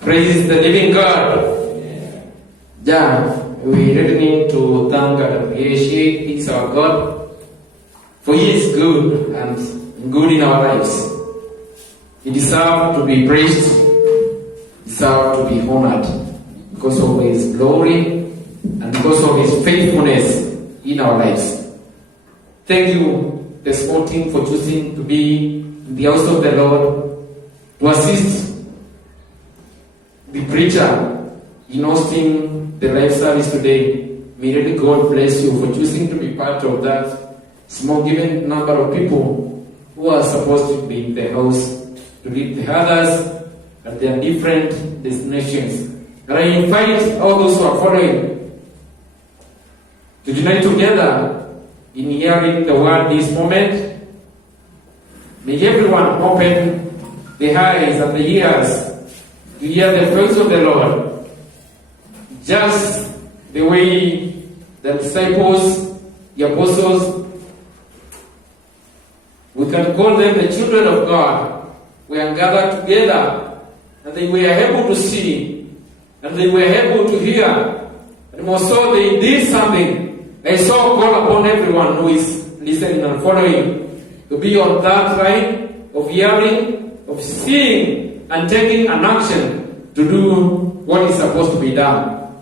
Praise the living God. Yeah, we really need to thank God and appreciate He's our God, for He is good and good in our lives. He deserves to be praised, deserves to be honored because of His glory and because of His faithfulness in our lives. Thank you, the sport team, for choosing to be in the house of the Lord to assist the preacher in hosting the live service today. May really God bless you for choosing to be part of that small given number of people who are supposed to be in the house to lead the others at their different destinations. And I invite all those who are following to unite together in hearing the word this moment. May everyone open the eyes and the ears to hear the voice of the Lord, just the way the disciples, the apostles, we can call them the children of God, were gathered together, and they were able to see, and they were able to hear, and more so they did something. They saw call upon everyone who is listening and following to be on that line of hearing, of seeing, and taking an action to do what is supposed to be done.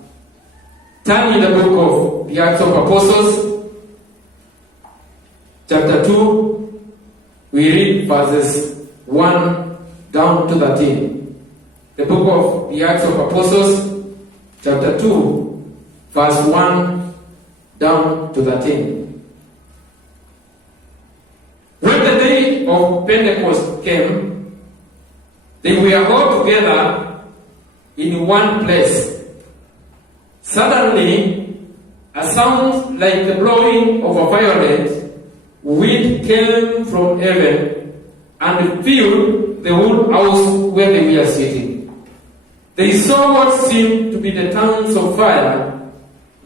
Turn in the book of the Acts of Apostles, chapter 2, we read verses 1 down to 13. The book of the Acts of Apostles, chapter 2, verse 1 down to 13. When the day of Pentecost came, they were all together in one place. Suddenly, a sound like the blowing of a violent wind came from heaven and filled the whole house where they were sitting. They saw what seemed to be the tongues of fire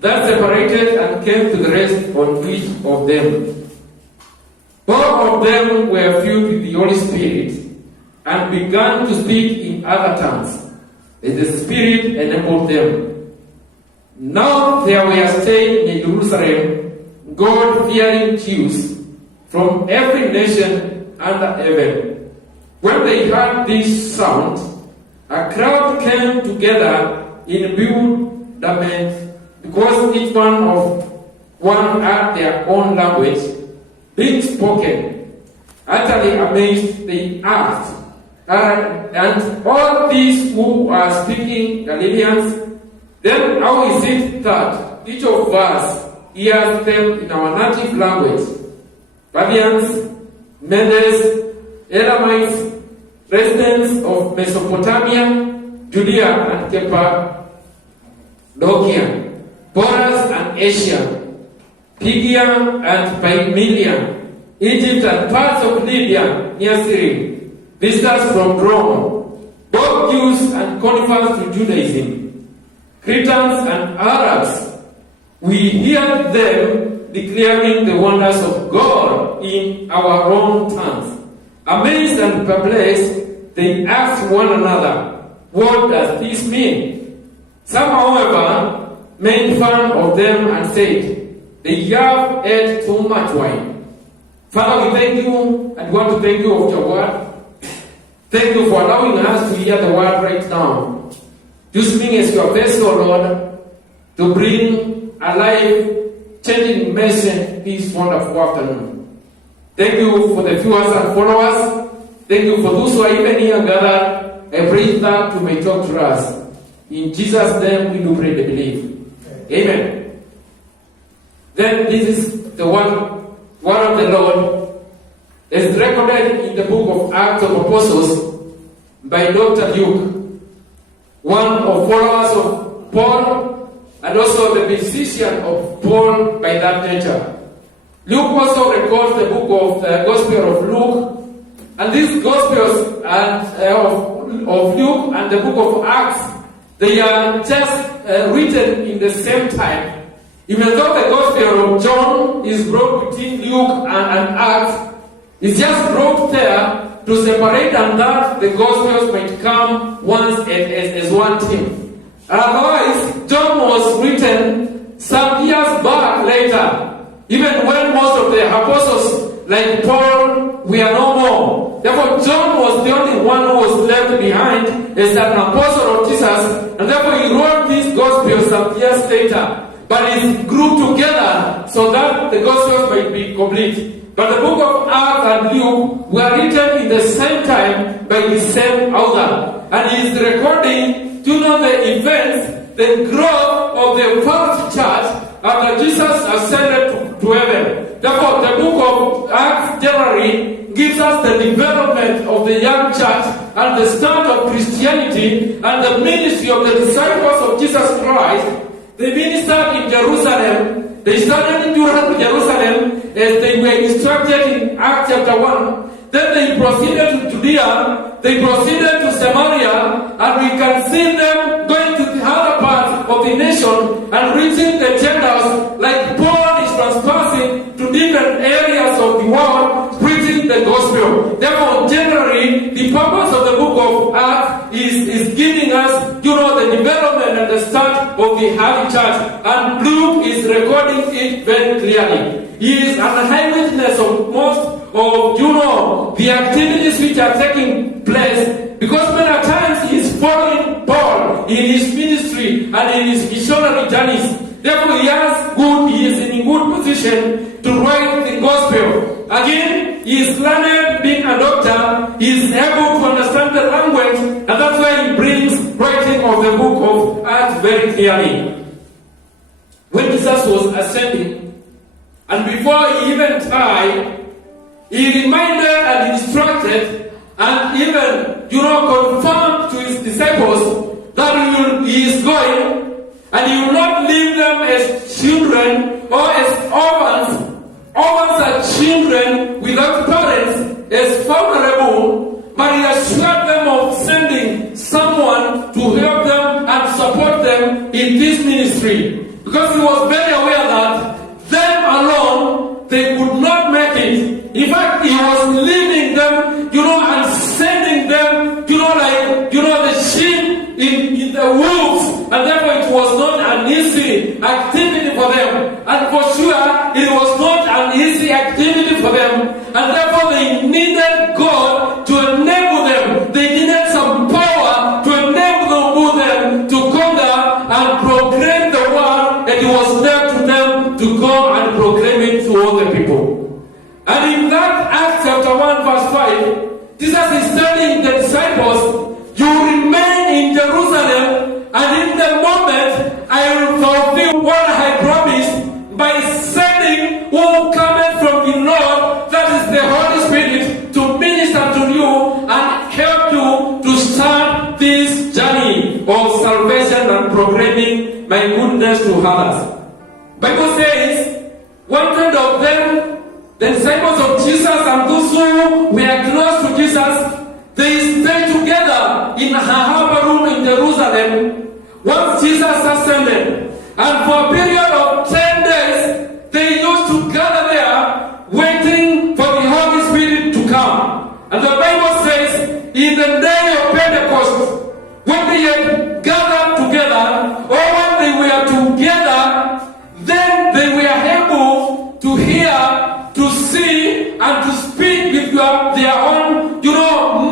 that separated and came to the rest on each of them. All of them were filled with the Holy Spirit and began to speak in other tongues, as the Spirit enabled them. Now there were staying in Jerusalem God-fearing Jews from every nation under heaven. When they heard this sound, a crowd came together in bewilderment, because each one had their own language being spoken. Utterly amazed, they asked, and all these who are speaking Galileans, then how is it that each of us hears them in our native language? Parthians, Medes, Elamites, residents of Mesopotamia, Judea and Cappadocia, Pontus and Asia, Phrygia and Pamphylia, Egypt and parts of Libya near Syria, visitors from Rome, both Jews and converts to Judaism, Cretans and Arabs. We hear them declaring the wonders of God in our own tongues. Amazed and perplexed, they asked one another, what does this mean? Some, however, made fun of them and said, they have had too much wine. Father, we thank you and want to thank you of your word. Thank you for allowing us to hear the word right now. Use me as your vessel, Lord, to bring a life-changing message this wonderful afternoon. Thank you for the viewers and followers. Thank you for those who are even here gathered. I pray that you may talk to us. In Jesus' name we do pray and believe. Amen. Then this is the word of the Lord. Is recorded in the book of Acts of Apostles by Dr. Luke, one of followers of Paul and also the physician of Paul by that nature. Luke also records the book of the Gospel of Luke, and these Gospels of Luke and the book of Acts, they are just written in the same time. Even though the Gospel of John is brought between Luke and Acts, it's just brought there to separate and that the Gospels might come once as one team. Otherwise, John was written some years back later, even when most of the apostles, like Paul, were no more. Therefore, John was the only one who was left behind as an apostle of Jesus, and therefore he wrote these Gospels some years later. But it grew together so that the Gospels might be complete. But the book of Acts and Luke were written in the same time by the same author. And he is recording, the events, the growth of the first church after Jesus ascended to heaven. Therefore, the book of Acts generally gives us the development of the young church and the start of Christianity and the ministry of the disciples of Jesus Christ. They ministered in Jerusalem. They started in Jerusalem as they were instructed in Acts chapter 1. Then they proceeded to Judea. They proceeded to Samaria. And we can see them going to the other part of the nation and reaching the Gentiles, like Paul is transpassing to different areas of the world, preaching the gospel. Therefore, generally, the purpose of the book of Acts is giving us, the development and the start of the early church. And Luke is recording it very clearly. He is an eyewitness of most of, the activities which are taking place. Because many times he is following Paul in his ministry and in his missionary journeys. Therefore, he is in a good position to write the gospel. Again, he is learned, being a doctor, he is able to understand the language, and that's why he brings writing of the book of Acts very clearly. When Jesus was ascending, and before he even died, he reminded and instructed and even, confirmed to his disciples that he is going, and he will not leave them as children or as orphans. Orphans are children without parents, as vulnerable, but he assured them of sending someone to help them and support them in this ministry. Because he was very aware that them alone, they could not make it. In fact, he was leaving them, and sending them, the sheep in the wolves. And therefore it was not an easy activity for them. And for sure, it was not an easy activity for them. And therefore they needed God to enable them. They needed some power to enable them to come there and proclaim the word. And it was left to them to go and proclaim it to all the people. And in that Acts chapter 1 verse 5, Jesus is telling the disciples, you remain in Jerusalem, and in the moment I will fulfill what I promised by sending who cometh from the Lord, that is the Holy Spirit, to minister to you and help you to start this journey of salvation and proclaiming my goodness to others. Bible says, one kind of them, the disciples of Jesus and those who were close to Jesus, they stayed together in a upper room in Jerusalem once Jesus ascended. And for a period of 10 days, they used to gather there, waiting for the Holy Spirit to come. And the Bible says, in the day of Pentecost, when they had gathered together, or when they were together, then they were able to hear, to see, and to speak with their own,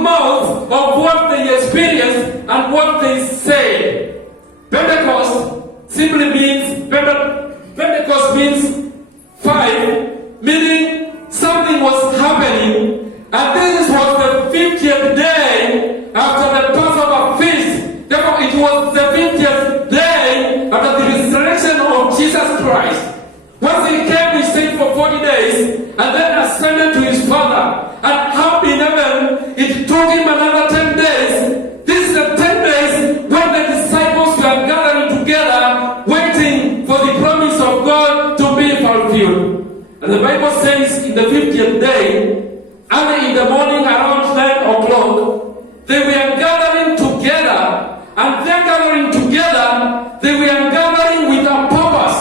mouth of what they experienced and what they say. Pentecost simply means, Pentecost means 5, meaning something was happening, and this was the 50th day after the Passover feast. Therefore, it was the 50th day after the resurrection of Jesus Christ. Once he came, he stayed for 40 days, and then ascended to his Father. And up in heaven, it took him another 10 days. This is the 10 days when the disciples were gathering together, waiting for the promise of God to be fulfilled. And the Bible says in the 50th day, early in the morning around 9 o'clock, they were gathering together. And their gathering together, they were gathering with a purpose.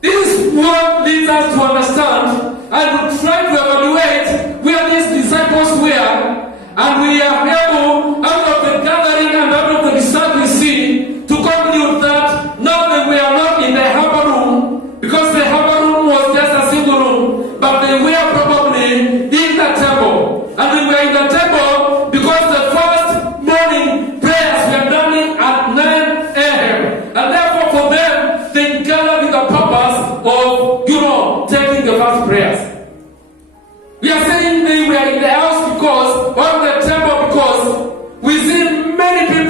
This is what leads us to understand and to try to evaluate where these disciples were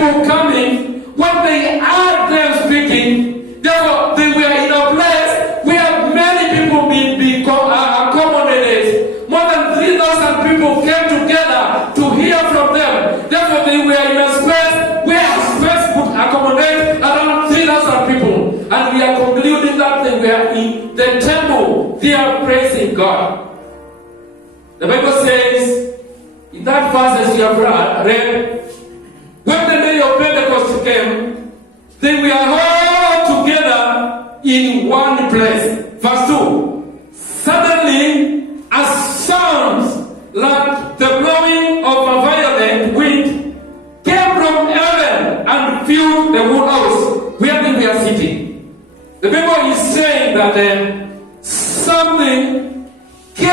people coming, when they heard them speaking, therefore they were in a place where many people be accommodated. More than 3,000 people came together to hear from them. Therefore they were in a space where a space could accommodate around 3,000 people. And we are concluding that they were in the temple. They are praising God. The Bible says, in that verse as we have read, when the day of Pentecost came, they were all together in one place. Verse 2. Suddenly, a sound like the blowing of a violent wind came from heaven and filled the whole house where they were sitting. The Bible is saying that something came.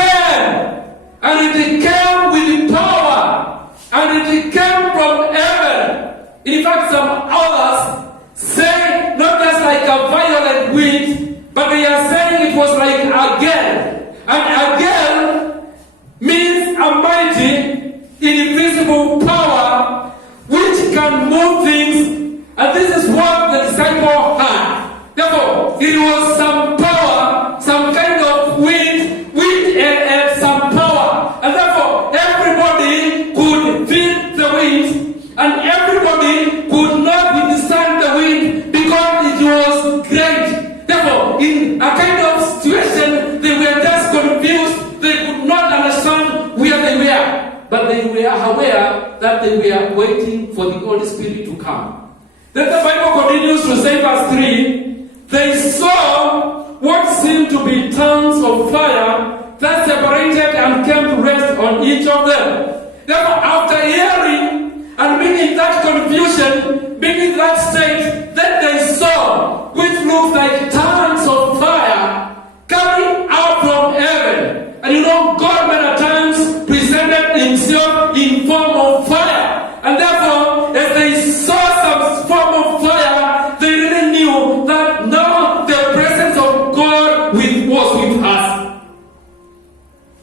And it came with power. And it came from heaven. In fact, some others say not just like a violent wind, but they are saying it was like a gale. And a gale means a mighty, invisible power which can move things. And this is what the disciple had. Therefore, it was some power, some kind of wind, and some power. And therefore, everybody could feel the wind, and everybody could not withstand the wind because it was great. Therefore, in a kind of situation, they were just confused. They could not understand where they were. But they were aware that they were waiting for the Holy Spirit to come. Then the Bible continues to say, verse 3, they saw what seemed to be tongues of fire that separated and came to rest on each of them. Therefore, after hearing and being in that confusion, being in that state, then they saw, which looks like tongues of fire coming out from heaven. And you know, God many times presented himself in form of fire. And therefore, as they saw some form of fire, they really knew that now the presence of God was with us.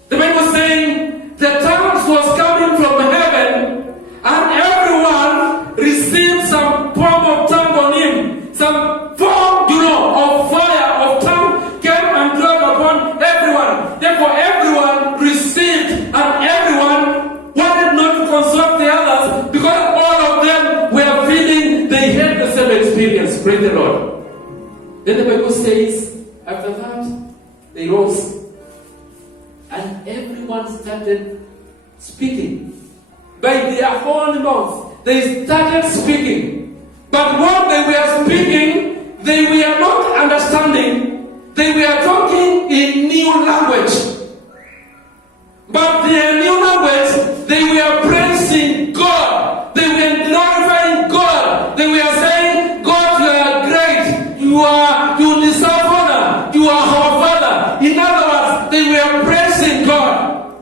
The Bible saying the tongues was coming from heaven, and everyone received some form of tongue on him. Some form, of fire, of tongue came and dwelt upon everyone. Therefore, everyone received, and everyone wanted not to consult the others because all of them were feeling they had the same experience. Praise the Lord. Then the Bible says, after that, they rose. And everyone started speaking. By their own mouth, they started speaking. But what they were speaking, they were not understanding. They were talking in new language. But their new language, they were praising God. They were glorifying God. They were saying, God, you are great. You deserve honor. You are our Father. In other words, they were praising God.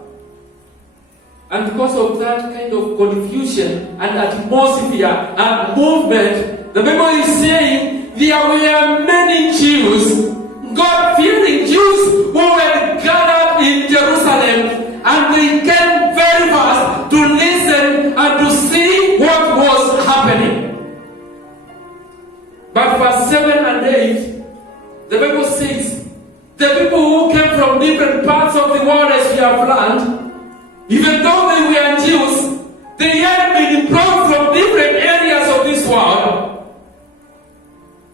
And because of that kind of confusion and atmosphere and movement, the Bible is saying there were many Jews, God-fearing Jews, who were gathered in Jerusalem, and they came very fast to listen and to see what was happening. But verse 7 and 8, the Bible says, the people who came from different parts of the world, as we have learned, even though they were Jews, they had been brought from different areas of this world.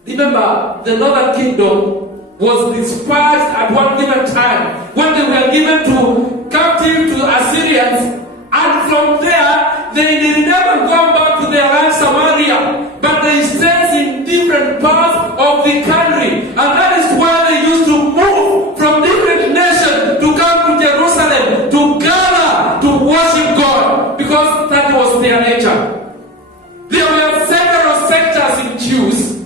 Remember, the northern kingdom was dispersed at one given time when they were given to captive to Assyrians, and from there they did never go back to their land Samaria, but they stayed in different parts of the country, and that is why they used to move from different nations to come to Jerusalem to gather to worship God, because that was their nature. There were several sectors in Jews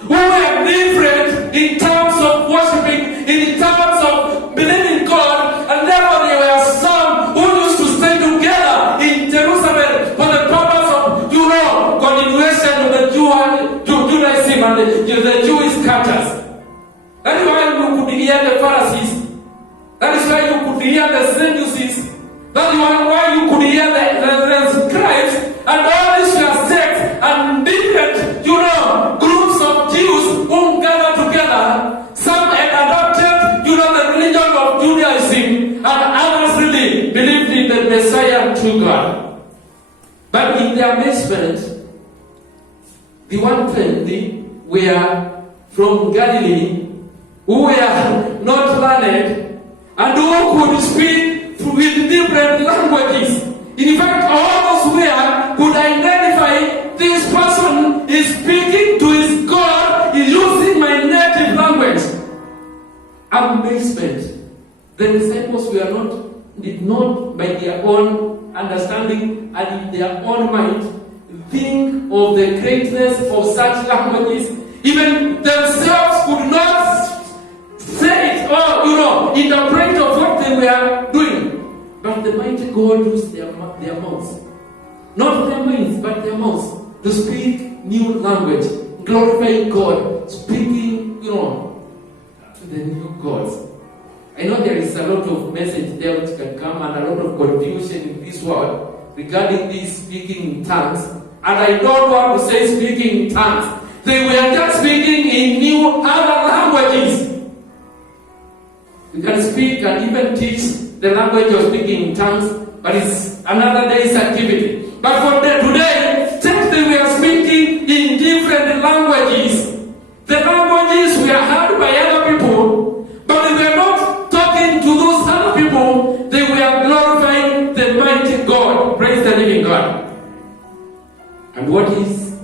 who were different in terms of worshiping, in terms of believing God, and therefore there were some who used to stay together in Jerusalem for the purpose of, continuation of the Judaism and the Jewish cultures. That is why you could hear the Pharisees. That is why you could hear the Sadducees. That is why you could hear the scribes, and all these were sects, and true God. But in their amazement, the 120 were from Galilee, who were not learned, and who could speak with different languages. In fact, all those who could identify this person is speaking to his God using my native language. Amazement. The disciples did not by their own understanding and in their own mind think of the greatness of such languages. Even themselves could not say it or interpret of what they were doing. But the mighty God used their mouths, not their minds, but their mouths, to speak new language, glorifying God, speaking, to the new gods. I know there is a lot of message there which can come and a lot of confusion in this world regarding this speaking in tongues. And I don't want to say speaking in tongues. They were just speaking in new other languages. You can speak and even teach the language of speaking in tongues, but it's another day's activity. But for today, since they were speaking in different languages, the languages were heard by other people, but they were not talking to those other people. They were glorifying the mighty God. Praise the living God. And what is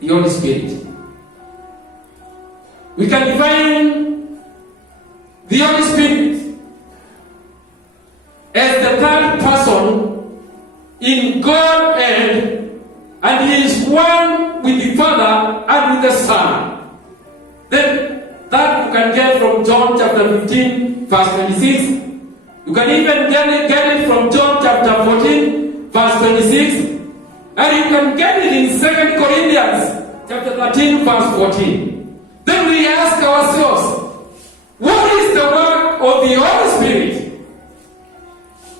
the Holy Spirit? We can define the Holy Spirit as the third person in Godhead, and He is one with the Father and with the Son. Then that you can get from John chapter 15, verse 26. You can even get it from John chapter 14, verse 26. And you can get it in 2 Corinthians chapter 13, verse 14. Then we ask ourselves, what is the work of the Holy Spirit?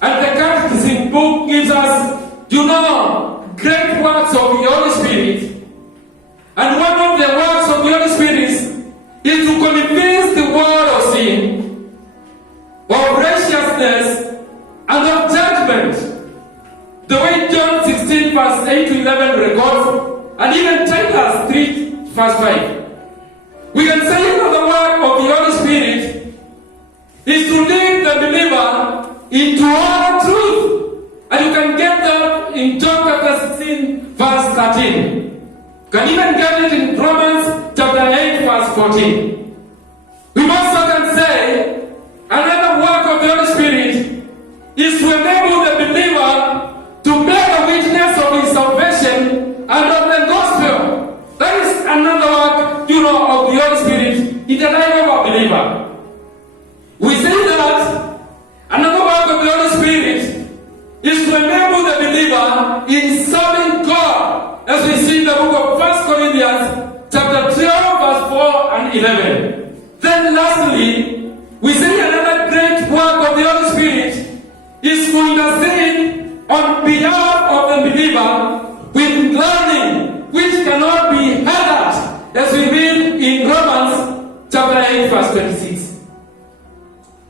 And the Catechism book gives us, great works of the Holy Spirit. And one of the works of the Holy Spirit is to convince the world of sin, of righteousness, and of judgment. The way John 16, verse 8 to 11 records, and even Titus 3, verse 5. We can say another work of the Holy Spirit is to lead the believer into all truth. And you can get that in John chapter 16, verse 13. You can even get it in Romans chapter 8, verse 14. We also can say another work of the Holy Spirit is to enable the believer to bear the witness of his salvation and of the gospel. That is another work, of the Holy Spirit in the life of a believer. We say that another work of the Holy Spirit is to enable the believer in serving God, as we see in the book of 1 Corinthians chapter 12, verse 4 and 11. Then lastly, we say another great work of the Holy Spirit is to intercede on behalf of the believer with learning which cannot be hindered, as we read in Romans chapter 8, verse 26.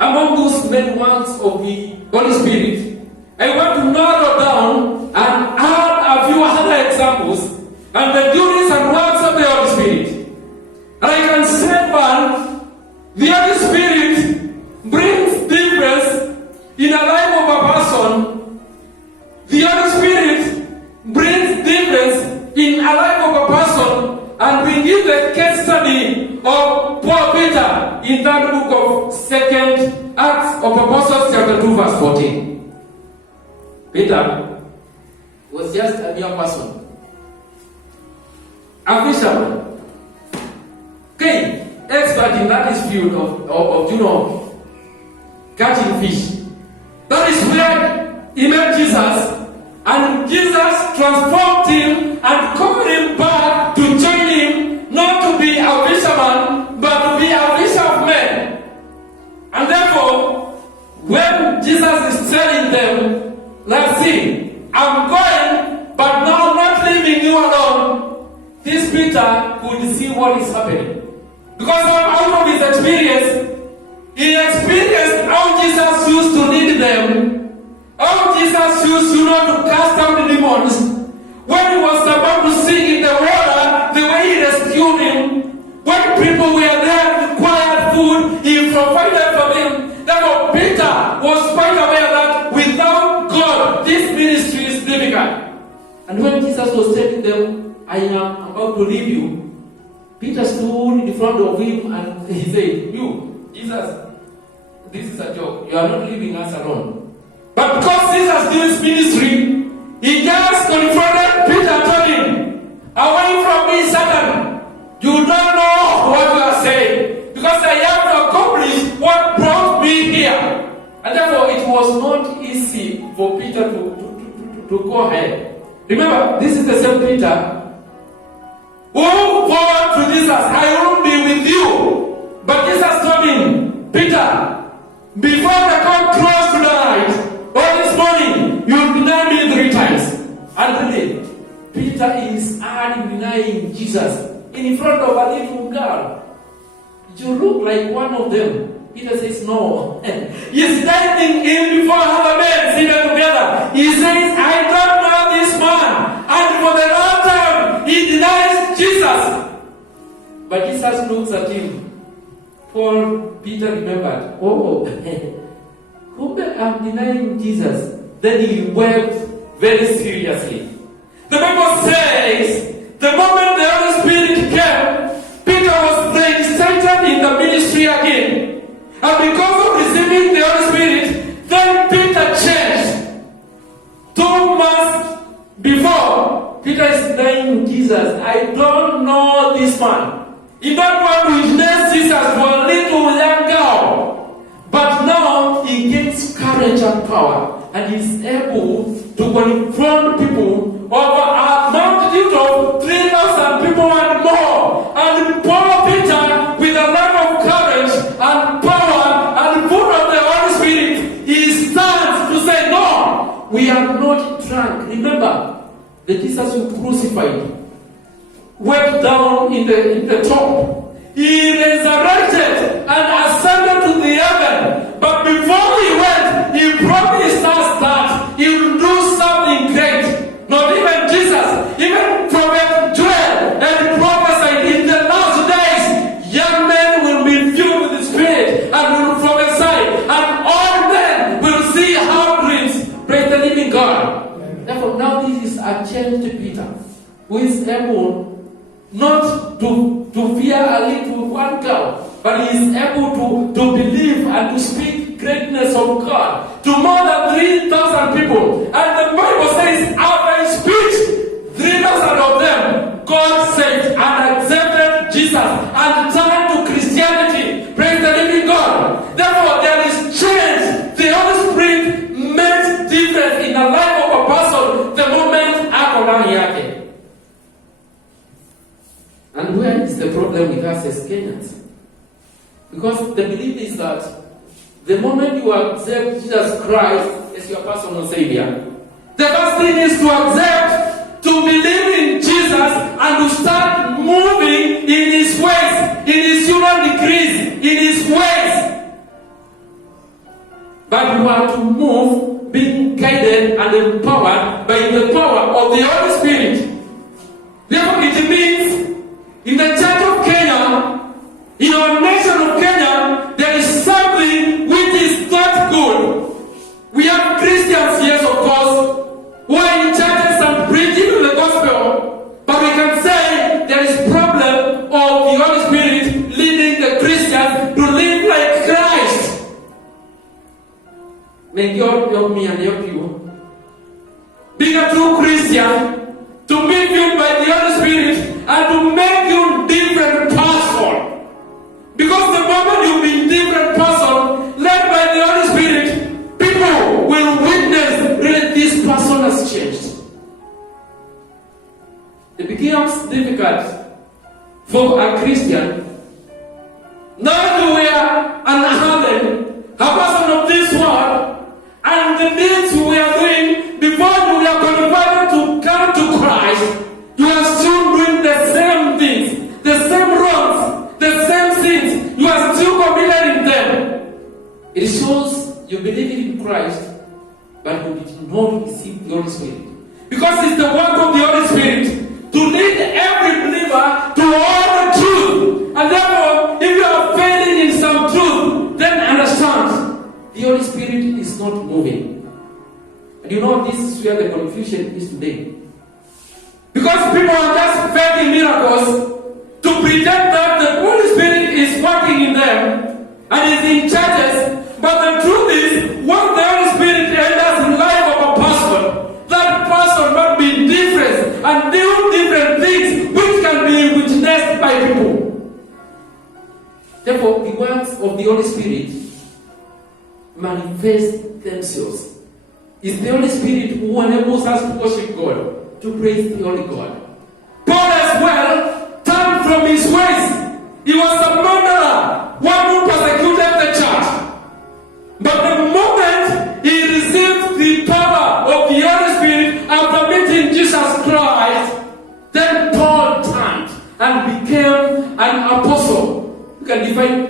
Among those many works of the Holy Spirit, I want to narrow down and add a few other examples and the duties and works of the Holy Spirit. And I can say one, the Holy Spirit brings difference in a life of a person. The Holy Spirit brings difference in a life of a person. And we give the case study of Paul Peter in that book of 2 Acts of Apostles chapter 2, verse 14. Peter was just a mere person, a fisherman, expert in that field of catching fish. That is where he met Jesus, and Jesus transformed him and called him back to join him, not to be a fisherman, but to be a fisher of men. And therefore, when Jesus is telling them, let's see, I'm going, but now not leaving you alone, this Peter could see what is happening. Because out of his experience, he experienced how Jesus used to lead them, How Jesus used to cast out the demons. When he was about to sink in the water, the way he rescued him, when people were there required food, he provided for them. Therefore, Peter was quite aware that without God, this ministry is difficult. And when Jesus was telling them, I am about to leave you, Peter stood in front of him and he said, you, Jesus, this is a joke. You are not leaving us alone. But because Jesus did his ministry, he just confronted Peter and told him, away from me, Satan. You don't know what you are saying. Because I have to accomplish what brought me here. And therefore, it was not easy for Peter to go ahead. Remember, this is the same Peter who forward to Jesus, I will be with you. But Jesus told him, Peter, before the cock crows tonight, or this morning, you will deny me 3 times. And really, Peter is denying Jesus in front of a little girl. You look like one of them. Peter says, no. He's standing in before other men seated together. He says, I don't know this man. And for the last time, he denies Jesus. But Jesus looks at him. Peter remembered, I'm denying Jesus. Then he wept very seriously. The Bible says, the moment the Holy Spirit came, Peter was reinstated in the ministry again. And because of receiving the Holy Spirit, then Peter changed. 2 months before, Peter is denying Jesus. I don't know this man. He don't want to witness Jesus for a little young girl. But now he gains courage and power. And he's able to confront people over a multitude of 3,000 people and more. And Paul Peter, with a lot of courage and power and full of the Holy Spirit, he stands to say, no, we are not drunk. Remember, the Jesus who crucified went down in the top. He resurrected and ascended to the heaven. But before he went, he promised us that he will do something great. Not even Jesus, even Prophet Joel and prophesied in the last days, young men will be filled with the Spirit and will prophesy, and all men will see how dreams. Praise the living God. Therefore, now this is a changed Peter, who is able not to fear a little one girl, but he is able to believe and to speak greatness of God to more than 3,000 people. And the Bible says, after his speech, 3,000 of them God saved and accepted Jesus and turned to Christianity. Praise the living God. Therefore, there is change. The Holy Spirit makes difference in the life of a person the moment ako ndani yake. And where is the problem with us as Kenyans? Because the belief is that the moment you accept Jesus Christ as your personal Savior, the first thing is to accept, to believe in Jesus and to start moving in His ways, in His human decrees, in His ways. But you are to move being guided and empowered by the power of the Holy Spirit. Therefore, it means in the church of Kenya, in our nation of Kenya, there is something which is not good. We have Christians, yes, of course, who are in churches and preaching the gospel, but we can say there is problem of the Holy Spirit leading the Christians to live like Christ. May God help me and help you. Being a true Christian, to be filled by the Holy Spirit and to make you different person. Because the moment you be different person, led by the Holy Spirit, people will witness really this person has changed. It becomes difficult for a Christian not to wear an harden, a person of this world, and the things we are doing before we are converted to come to Christ, you are still doing the same things, the same wrongs, the same sins. You are still committed in them. It shows you believe in Christ, but you not receive the Holy Spirit. Because it's the work of the Holy Spirit to lead every believer to all the truth. And therefore, if you are failing in some truth, then understand the Holy Spirit is not moving. And you know, this is where the confusion is today. Because people are just faking miracles to pretend that the Holy Spirit is working in them and is in churches. But the truth is, when the Holy Spirit enters in the life of a person, that person must be different and do different things which can be witnessed by people. Therefore, the works of the Holy Spirit manifest themselves. It's the Holy Spirit who enables us to worship God, to praise the Holy God. Paul as well turned from his ways. He was a murderer, one who persecuted the church. But the moment he received the power of the Holy Spirit after meeting Jesus Christ, then Paul turned and became an apostle. You can define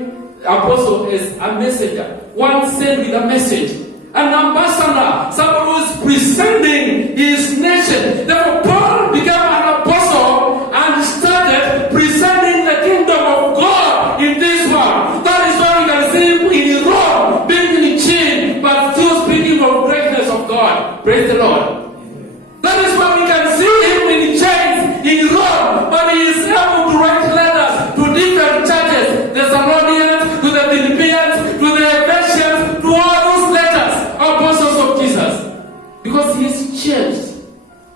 apostle as a messenger, one sent with a message. An ambassador, someone who is presenting his nation. Therefore, Paul became an apostle and started presenting the kingdom of God in this world. That is why we can see him in Rome, being in chains, but still speaking of greatness of God. Praise the Lord. That is why we can see him in chains in Rome, but he is able to write letters to different churches, the Thessalonians, to the Philippians, to the Ephesians, to all those letters, apostles of Jesus. Because he is changed.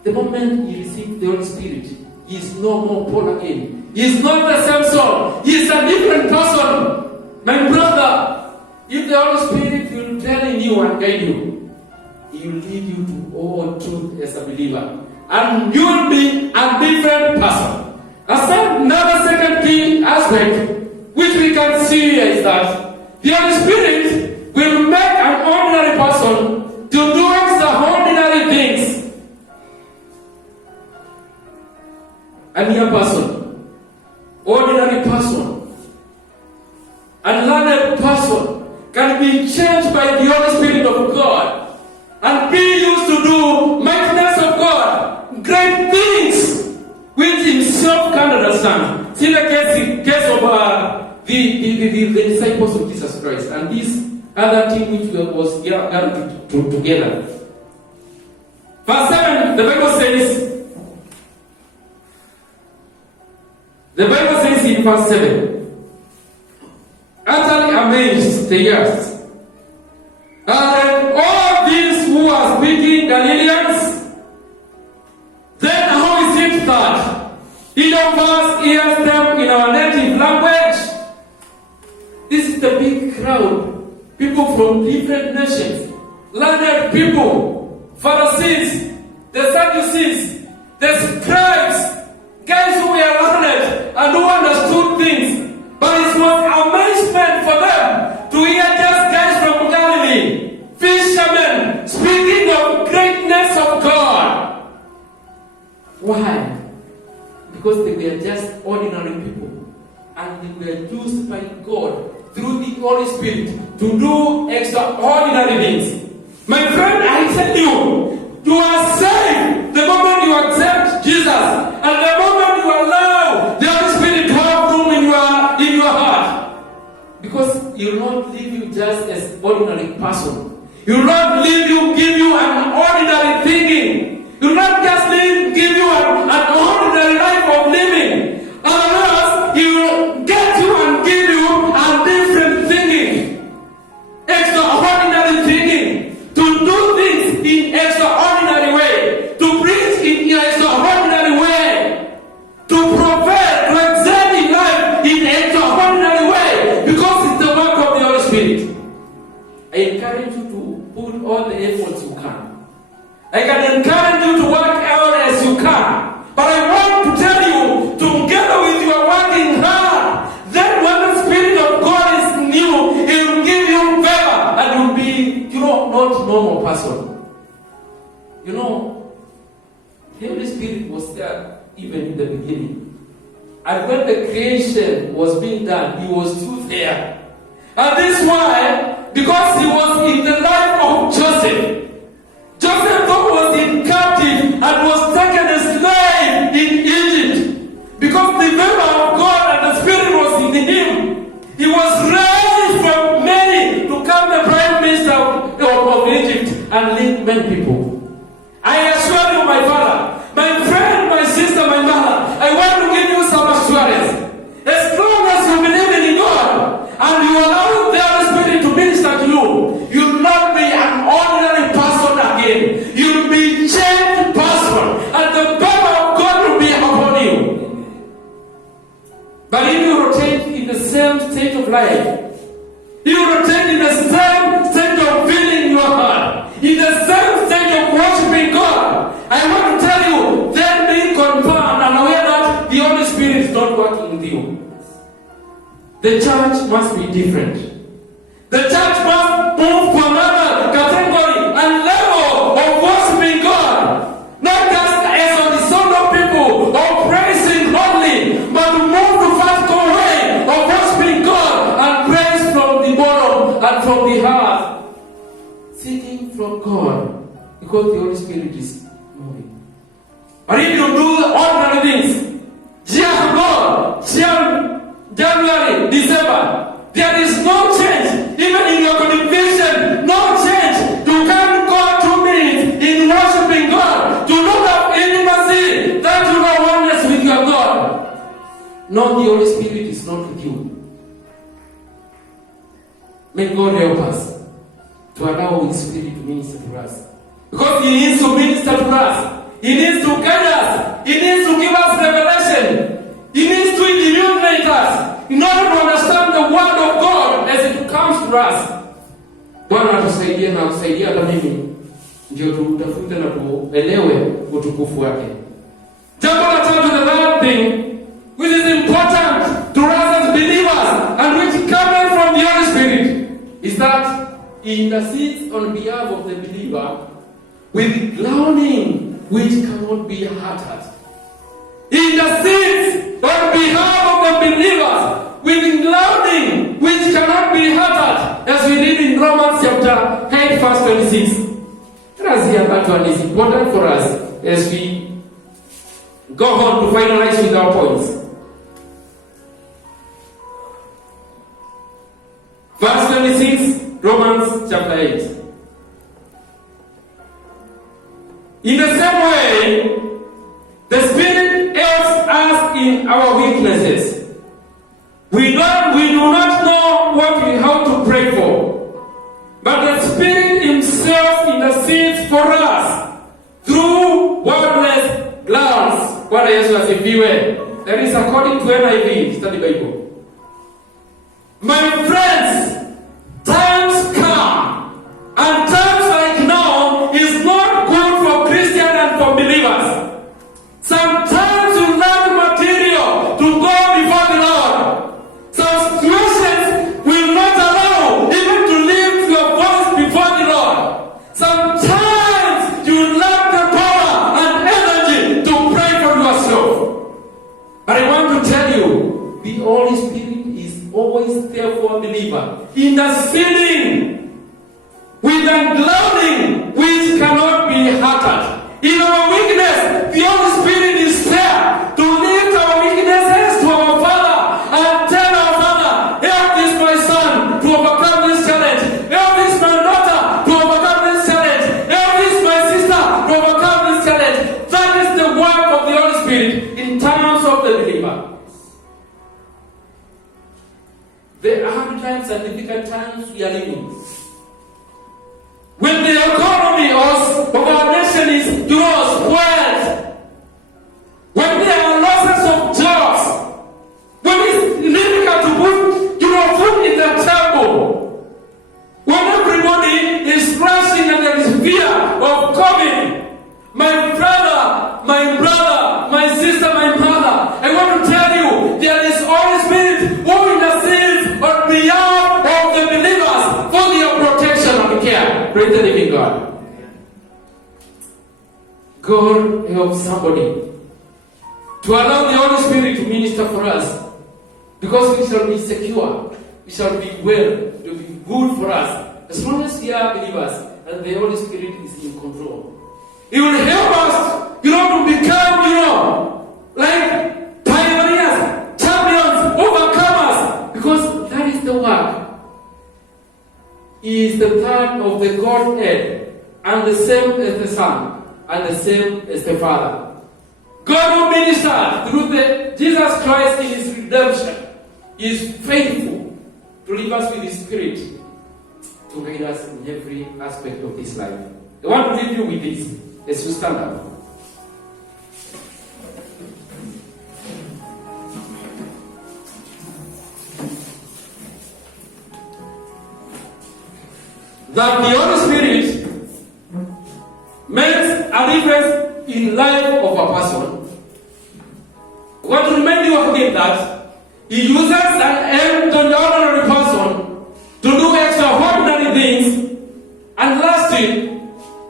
The moment he received the Holy Spirit, he is no more Paul again. He is not the same soul. He is a different person. My brother, if the Holy Spirit will tell you and guide you, he will lead you to all truth as a believer. And you will be a different person. Another second key aspect which we can see here is that the Holy Spirit will make an ordinary person to do extraordinary things. A mere person, ordinary person, unlearned person can be changed by the Holy Spirit of God and be used to do mightiness of God, great things which himself can understand. See the case of the disciples of Jesus Christ and this other team which was gathered together. Verse 7, the Bible says in verse 7, utterly amazed they asked, are all these who are speaking Galileans? Then how is it that each of us hears them in our native language? This is the big crowd, people from different nations, learned people, Pharisees, the Sadducees, the scribes, guys who were learned and who understood things. But it was amazement for them to hear just guys from Galilee, fishermen, speaking of greatness of God. Why? Because they were just ordinary people. And they were used by God through the Holy Spirit to do extraordinary things. My friend, I tell you, you are saved the moment you accept Jesus, and the moment you allow the Holy Spirit to have room in your heart. Because He will not leave you just as ordinary person. He will not give you an ordinary thinking. He will not just give you an ordinary life of living. Unless He will get you and give you a different thinking, extraordinary thinking, to do things in extraordinary way, to preach in extraordinary way, to profess, to examine life in extraordinary way, because it's the work of the Holy Spirit. I encourage you to put all the efforts you can. I can encourage you to work out as you can. But I want to tell you, together with your working hard, then when the Spirit of God is in you, He will give you favor and you'll be, not normal person. The Holy Spirit was there even in the beginning. And when the creation was being done, He was still there. And this is why, because He was in the life of Joseph. Joseph was in captive and was taken as slave in Egypt because the favor of God and the Spirit was in him. He was raised from Mary to become the prime minister of Egypt and lead many people. I assure you, my father, my friend, my sister, my mother, I want to give you some assurance. As long as you believe in God and you allow the Holy Spirit to minister to you, you will not be an ordinary person again. You will be a changed person, and the power of God will be upon you. But if you rotate in the same state of life, you rotate in the same state of feeling your heart, in the same state of worshiping God, I want to tell you, then be confirmed and aware that the Holy Spirit is not working with you. The church must be different. The church must move to another category and level of worshiping God. Not just as on the solo people or praising only, but to move to vertical way of worshiping God and praise from the bottom and from the heart. Seeking from God because the Holy Spirit is moving. But if you do ordinary things, January, December, there is no change, even in your conviction, no change. To come God 2 minutes in worshiping God, to look up intimacy, that you know oneness with your God. No, the Holy Spirit is not with you. May God help us to allow His Spirit to minister to us. Because He needs to minister to us. He needs to guide us. He needs to give us revelation. He needs to illuminate us in order to understand the word of God as it comes to us. Bwana atusaidie na kusaidia hata mimi ndio tutafute na tuelewe utukufu wake. Jambo la tatu, the third thing which is important to us as believers and which comes from the Holy Spirit is that He intercedes on behalf of the believer with groaning which cannot be uttered. He intercedes on behalf of the believers with groaning which cannot be uttered, as we read in Romans chapter 8, verse 26. Let us hear that one is important for us as we go on to finalize with our points. Verse 26, Romans chapter 8. In the same way, the Spirit helps us in our weaknesses. We do not know how to pray for, but the Spirit Himself intercedes for us through wordless grounds. Bwana Yesu asifiwe. That is according to NIV, study Bible. My friends, times come, and times like now is not good for Christians and for believers. Sometimes you lack material to go before the Lord. Some situations will not allow even to lift your voice before the Lord. Sometimes you lack the power and energy to pray for yourself. But I want to tell you, the Holy Spirit is always there for a believer, interceding with a groaning which cannot be uttered. In our weakness, the Holy Spirit is there to lift our weaknesses to our Father and tell our Father, help this my son to overcome this challenge. Help this my daughter to overcome this challenge. Help this my sister to overcome this challenge. That is the work of the Holy Spirit in terms of the believer. There are hard times and difficult times we are living. When the economy of our nation is gross, wealth, when there are losses of jobs, when it's difficult to put food in the table, when everybody is rushing and there is fear of COVID, my brother, my sister, my mother, I want to tell you, there is Holy Spirit who intercedes on behalf of the believers for their protection and care. Praise the living God. God help somebody to allow the Holy Spirit to minister for us, because we shall be secure, we shall be well, it will be good for us. As long as we are believers, and the Holy Spirit is in control. He will help us, to become, like pioneers, champions, overcomers, because that is the work. He is the third of the Godhead, and the same as the Son, and the same as the Father. God will minister through Jesus Christ in His redemption. He is faithful to leave us with His Spirit to guide us in every aspect of this life. I want to leave you with this as we stand up. That the Holy Spirit makes a difference in life of a person. I want to remind you again that He uses an ordinary person to do extraordinary things, and lastly,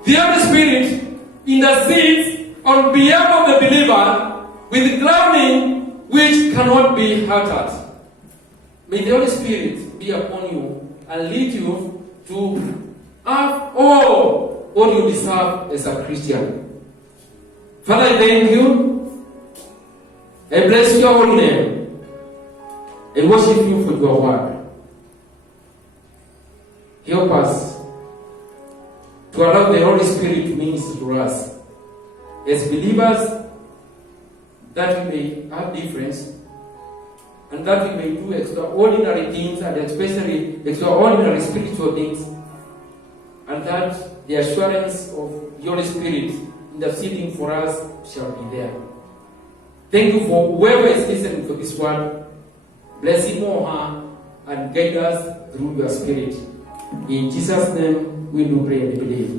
the Holy Spirit intercedes on behalf of the believer with grounding which cannot be uttered. May the Holy Spirit be upon you and lead you to have all what you deserve as a Christian. Father, I thank you. I bless your holy name and worship you for your word. Help us to allow the Holy Spirit to minister to us as believers, that we may have difference and that we may do extraordinary things, and especially extraordinary spiritual things, and that the assurance of the Holy Spirit interceding for us shall be there. Thank you for whoever is listening to this word. Bless him or her and guide us through your Spirit. In Jesus' name we do pray and believe.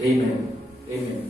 Amen. Amen.